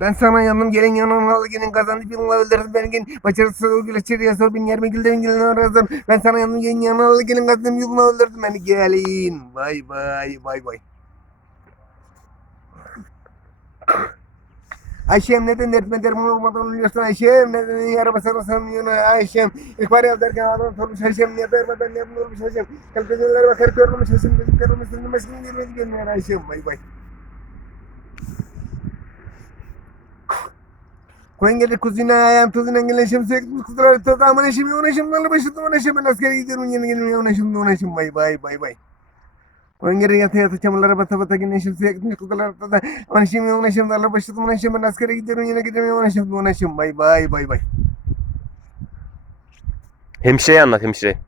Ben sana yanım gelin yanım al gelin kazandı bir ula öldürdüm ben gelin başarısız ol güle çiriye sor bin yer mi gülden gelin razım ben sana yanım gelin yanım al gelin kazandı bir ula öldürdüm beni gelin. Vay vay vay vay. Ayşem neden dertme derman olmadan ölüyorsun Ayşem? Neden yara basarsan yine Ayşem? İhbar yap derken adam sormuş Ayşem niye vermeden ne olmuş Ayşem? Kalp gözler bakar görmemiş Ayşem gözüm Gözüm meskin girmedi gelmeyen Ayşem. Vay vay Koyun kuzine ayağım tuzuna gelen şem sürekli kuzular tuz aman eşim yoğun eşim nalı başı duman eşim ben askere gidiyorum yeni gelin yoğun eşim yoğun eşim. Vay vay vay vay Koyun gelir yata yata çamurlara bata bata gelen eşim sürekli kuzular tuz aman eşim yoğun eşim nalı başı duman eşim ben askere gidiyorum yeni gidiyorum yoğun eşim yoğun eşim. Vay vay vay vay Hemşireyi anlat hemşire.